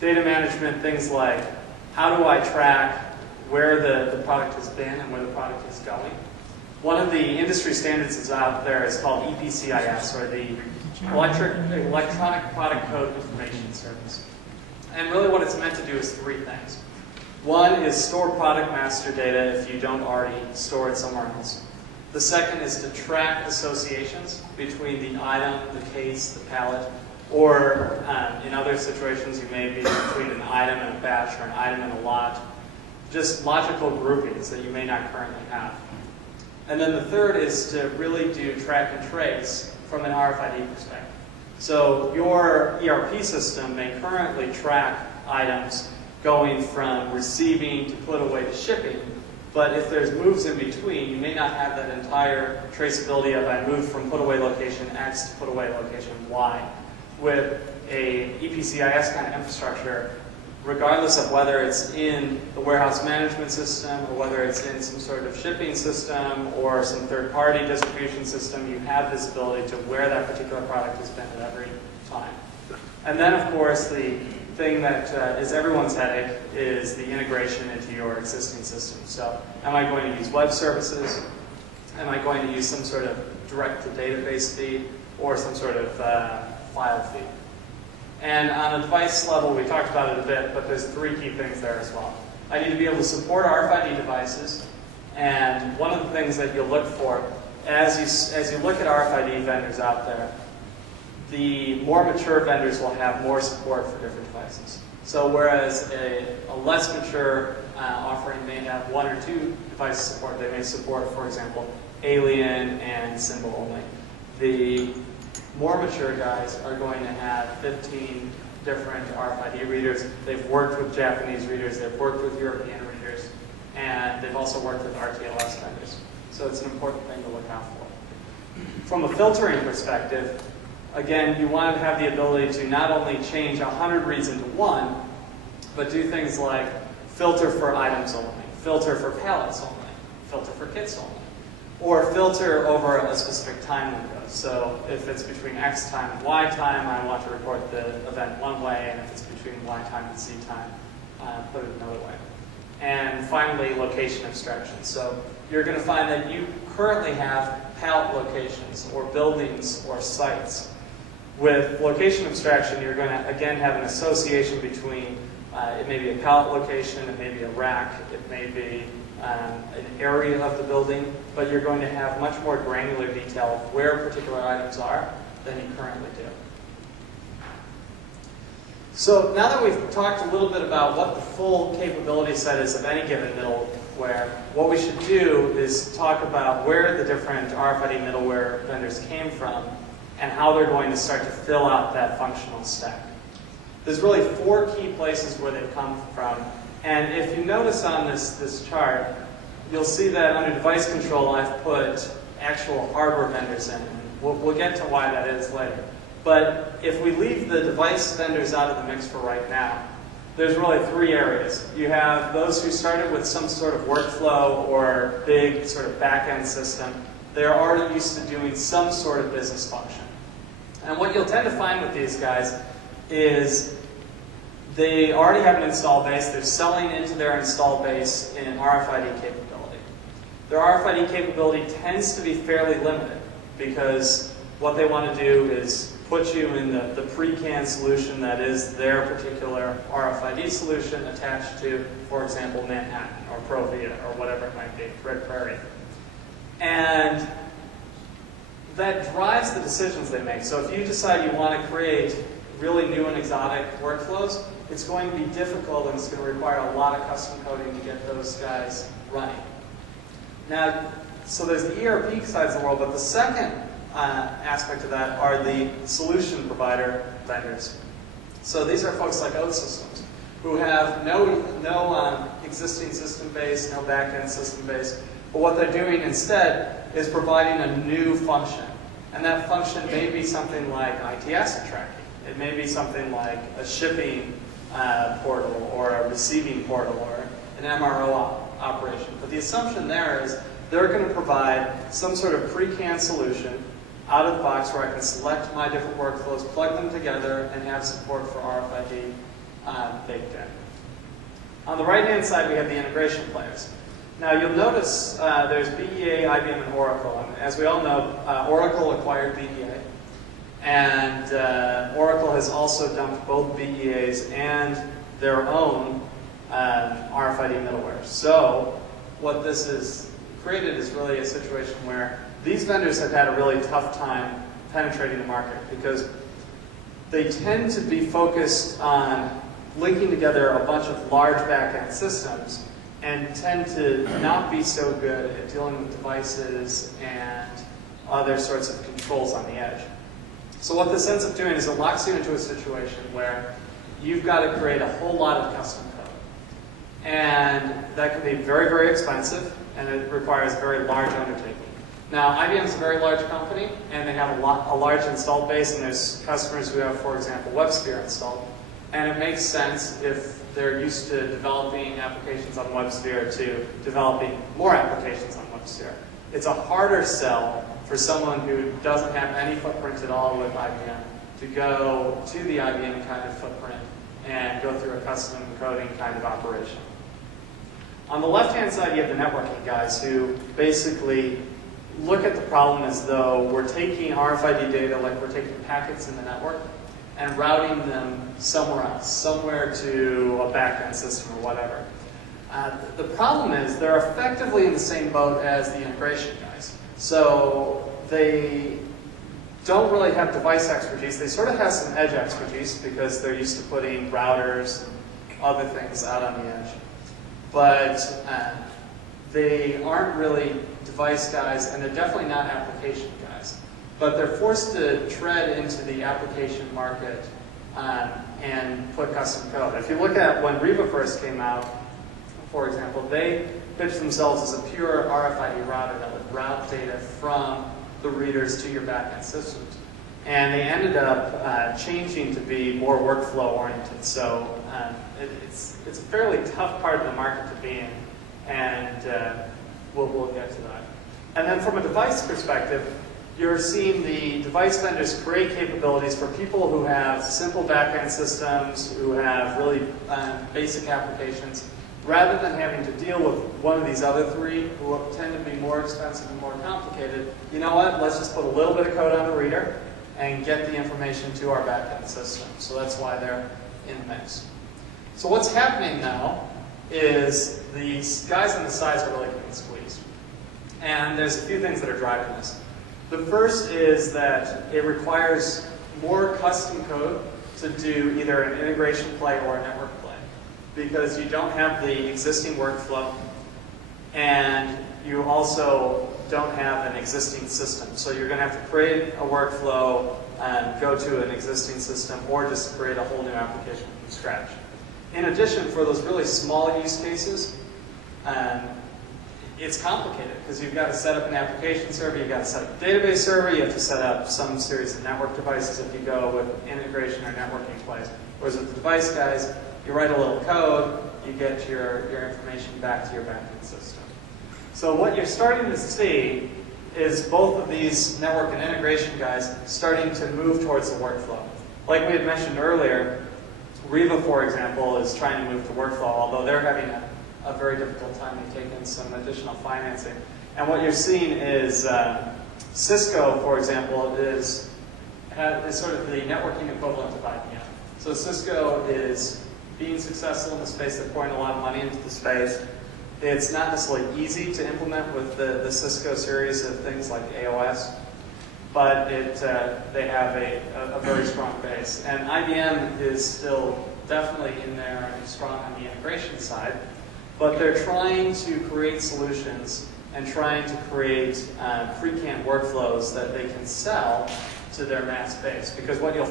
Data management, things like how do I track where the product has been and where the product is going. One of the industry standards that's out there is called EPCIS, or the Electronic Product Code Information Service. And really what it's meant to do is three things. One is store product master data if you don't already store it somewhere else. The second is to track associations between the item, the case, the pallet, or in other situations you may be between an item and a batch or an item and a lot. Just logical groupings that you may not currently have. And then the third is to really do track and trace from an RFID perspective. So your ERP system may currently track items going from receiving to put away to shipping, but if there's moves in between, you may not have that entire traceability of I moved from put away location X to put away location Y. With a EPCIS kind of infrastructure, regardless of whether it's in the warehouse management system or whether it's in some sort of shipping system or some third-party distribution system, you have visibility to where that particular product has been at every time. And then, of course, the thing that is everyone's headache is the integration into your existing system. So, am I going to use web services? Am I going to use some sort of direct-to-database feed or some sort of file feed? And on a device level, we talked about it a bit, but there's three key things there as well. I need to be able to support RFID devices, and one of the things that you'll look for as you look at RFID vendors out there, the more mature vendors will have more support for different devices. So whereas a less mature offering may have one or two device support, they may support, for example, alien and symbol only. The more mature guys are going to have 15 different RFID readers. They've worked with Japanese readers, they've worked with European readers, and they've also worked with RTLS vendors. So it's an important thing to look out for. From a filtering perspective, again, you want to have the ability to not only change 100 reads into one, but do things like filter for items only, filter for pallets only, filter for kits only, or filter over a specific time window. So if it's between X time and Y time, I want to report the event one way, and if it's between Y time and Z time, put it another way. And finally, location abstraction. So you're going to find that you currently have pallet locations or buildings or sites. With location abstraction, you're going to, again, have an association between, it may be a pallet location, it may be a rack, it may be an area of the building, but you're going to have much more granular detail of where particular items are than you currently do. So now that we've talked a little bit about what the full capability set is of any given middleware, what we should do is talk about where the different RFID middleware vendors came from and how they're going to start to fill out that functional stack. There's really four key places where they've come from. And if you notice on this chart, you'll see that under device control, I've put actual hardware vendors in. We'll get to why that is later. But if we leave the device vendors out of the mix for right now, there's really three areas. You have those who started with some sort of workflow or big sort of back-end system. They're already used to doing some sort of business function. And what you'll tend to find with these guys is they already have an install base. They're selling into their install base in RFID capability. Their RFID capability tends to be fairly limited because what they want to do is put you in the pre-canned solution that is their particular RFID solution attached to, for example, Manhattan or Provia or whatever it might be, Red Prairie. And that drives the decisions they make. So if you decide you want to create really new and exotic workflows, it's going to be difficult and it's going to require a lot of custom coding to get those guys running. Now, so there's the ERP sides of the world, but the second aspect of that are the solution provider vendors. So these are folks like OutSystems who have no existing system base, no back-end system base, but what they're doing instead is providing a new function. And that function may be something like IT asset tracking. It may be something like a shipping portal or a receiving portal or an MRO operation. But the assumption there is they're going to provide some sort of pre-canned solution out of the box where I can select my different workflows, plug them together, and have support for RFID baked in. On the right-hand side, we have the integration players. Now, you'll notice there's BEA, IBM, and Oracle. And as we all know, Oracle acquired BEA. And Oracle has also dumped both BEAs and their own RFID middleware. So what this has created is really a situation where these vendors have had a really tough time penetrating the market because they tend to be focused on linking together a bunch of large back-end systems and tend to not be so good at dealing with devices and other sorts of controls on the edge. So what this ends up doing is it locks you into a situation where you've got to create a whole lot of custom code. And that can be very, very expensive, and it requires a very large undertaking. Now, IBM is a very large company, and they have a large installed base, and there's customers who have, for example, WebSphere installed. And it makes sense if they're used to developing applications on WebSphere to developing more applications on WebSphere. It's a harder sell for someone who doesn't have any footprint at all with IBM to go to the IBM kind of footprint and go through a custom coding kind of operation. On the left-hand side, you have the networking guys who basically look at the problem as though we're taking RFID data, like we're taking packets in the network, and routing them somewhere else, somewhere to a back-end system or whatever. The problem is they're effectively in the same boat as the integration guys. So they don't really have device expertise. They sort of have some edge expertise because they're used to putting routers and other things out on the edge. But they aren't really device guys, and they're definitely not application guys. But they're forced to tread into the application market and put custom code. If you look at when Riva first came out, for example, they pitched themselves as a pure RFID router that would route data from the readers to your backend systems. And they ended up changing to be more workflow oriented. So it's a fairly tough part of the market to be in, and we'll get to that. And then from a device perspective, you're seeing the device vendors create capabilities for people who have simple back-end systems, who have really basic applications, rather than having to deal with one of these other three who tend to be more expensive and more complicated. You know what? Let's just put a little bit of code on the reader and get the information to our back-end system. So that's why they're in the mix. So what's happening now is these guys on the sides are really getting squeezed. And there's a few things that are driving this. The first is that it requires more custom code to do either an integration play or a network play, because you don't have the existing workflow, and you also don't have an existing system. So you're going to have to create a workflow and go to an existing system, or just create a whole new application from scratch. In addition, for those really small use cases, it's complicated because you've got to set up an application server, you've got to set up a database server, you have to set up some series of network devices if you go with integration or networking plays. Whereas with the device guys, you write a little code, you get your information back to your backend system. So what you're starting to see is both of these network and integration guys starting to move towards the workflow. Like we had mentioned earlier, Riva, for example, is trying to move to workflow, although they're having a very difficult time. They've taken some additional financing. And what you're seeing is Cisco, for example, is sort of the networking equivalent of IBM. So Cisco is being successful in the space. They're pouring a lot of money into the space. It's not necessarily easy to implement with the Cisco series of things like AOS, but they have a very strong base. And IBM is still definitely in there and strong on the integration side, but they're trying to create solutions and trying to create pre-canned workflows that they can sell to their mass base. Because what you'll